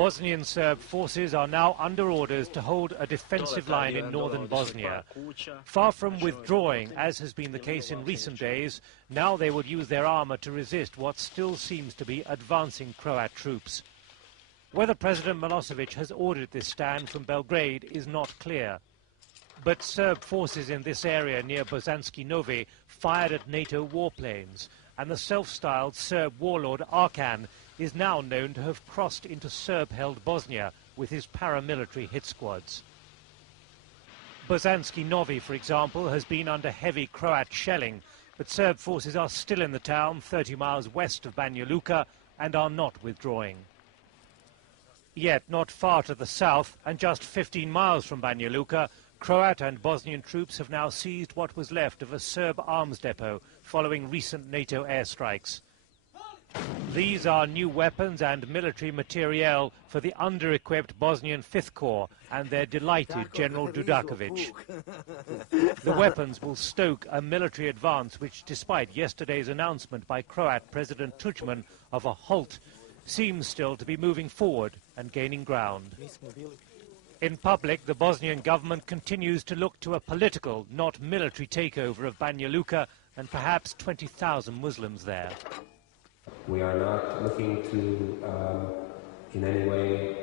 Bosnian Serb forces are now under orders to hold a defensive line in northern Bosnia. Far from withdrawing, as has been the case in recent days, now they will use their armour to resist what still seems to be advancing Croat troops. Whether President Milosevic has ordered this stand from Belgrade is not clear. But Serb forces in this area near Bosanski Novi fired at NATO warplanes, and the self-styled Serb warlord Arkan is now known to have crossed into Serb-held Bosnia with his paramilitary hit squads. Bosanski Novi, for example, has been under heavy Croat shelling, but Serb forces are still in the town 30 miles west of Banja Luka and are not withdrawing. Yet not far to the south and just 15 miles from Banja Luka, Croat and Bosnian troops have now seized what was left of a Serb arms depot following recent NATO airstrikes. These are new weapons and military materiel for the under-equipped Bosnian 5th Corps and their delighted General Dudakovic. The weapons will stoke a military advance which, despite yesterday's announcement by Croat President Tudjman of a halt, seems still to be moving forward and gaining ground. In public, the Bosnian government continues to look to a political, not military takeover of Banja Luka and perhaps 20,000 Muslims there. We are not looking to, in any way,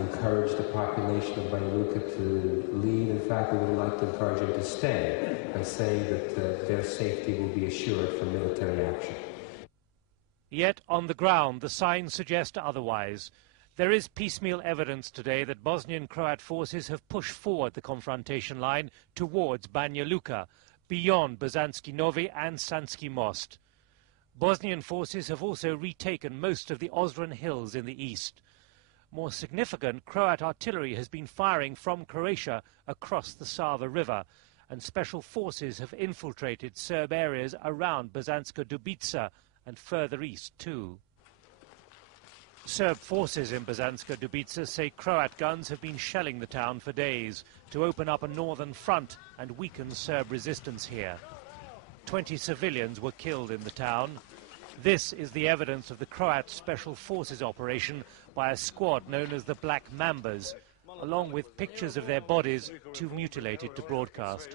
encourage the population of Banja Luka to leave. In fact, we would like to encourage them to stay by saying that their safety will be assured from military action. Yet, on the ground, the signs suggest otherwise. There is piecemeal evidence today that Bosnian Croat forces have pushed forward the confrontation line towards Banja Luka, beyond Bosanski Novi and Sanski Most. Bosnian forces have also retaken most of the Ozren Hills in the east. More significant, Croat artillery has been firing from Croatia across the Sava River, and special forces have infiltrated Serb areas around Bosanska Dubica and further east too. Serb forces in Bosanska Dubica say Croat guns have been shelling the town for days to open up a northern front and weaken Serb resistance here. 20 civilians were killed in the town. This is the evidence of the Croat Special Forces operation by a squad known as the Black Mambas, along with pictures of their bodies too mutilated to broadcast.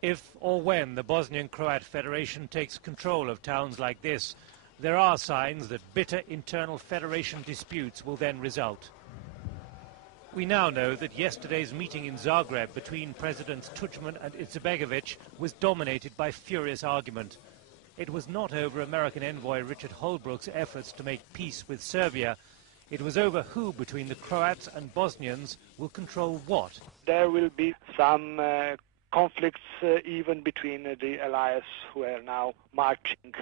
If or when the Bosnian Croat Federation takes control of towns like this, there are signs that bitter internal federation disputes will then result. We now know that yesterday's meeting in Zagreb between Presidents Tudjman and Izetbegovic was dominated by furious argument. It was not over American envoy Richard Holbrooke's efforts to make peace with Serbia. It was over who between the Croats and Bosnians will control what. There will be some conflicts even between the allies who are now marching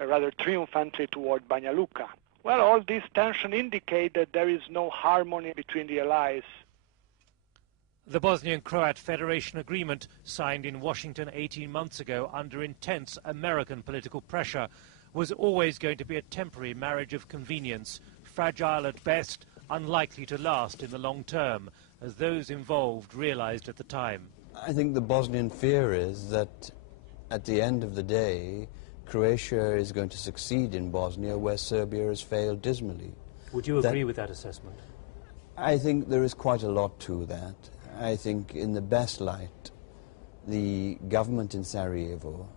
rather triumphantly toward Banja Luka. Well, all this tension indicates that there is no harmony between the allies. The Bosnian-Croat Federation Agreement, signed in Washington 18 months ago under intense American political pressure, was always going to be a temporary marriage of convenience, fragile at best, unlikely to last in the long term, as those involved realized at the time. I think the Bosnian fear is that at the end of the day, Croatia is going to succeed in Bosnia where Serbia has failed dismally. Would you agree with that assessment? I think there is quite a lot to that. I think in the best light, the government in Sarajevo,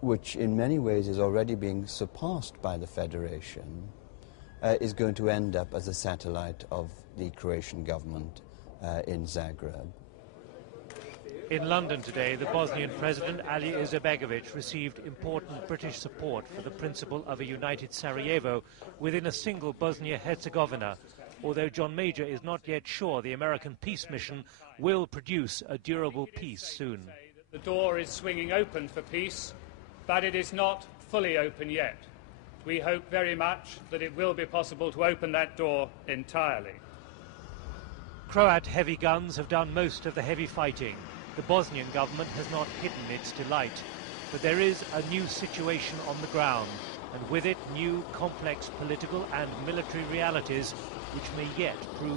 which in many ways is already being surpassed by the Federation, is going to end up as a satellite of the Croatian government in Zagreb. In London today, the Bosnian President, Ali Izetbegovic, received important British support for the principle of a united Sarajevo within a single Bosnia-Herzegovina, although John Major is not yet sure the American peace mission will produce a durable peace soon. The door is swinging open for peace, but it is not fully open yet. We hope very much that it will be possible to open that door entirely. Croat heavy guns have done most of the heavy fighting. The Bosnian government has not hidden its delight, but there is a new situation on the ground, and with it new complex political and military realities which may yet prove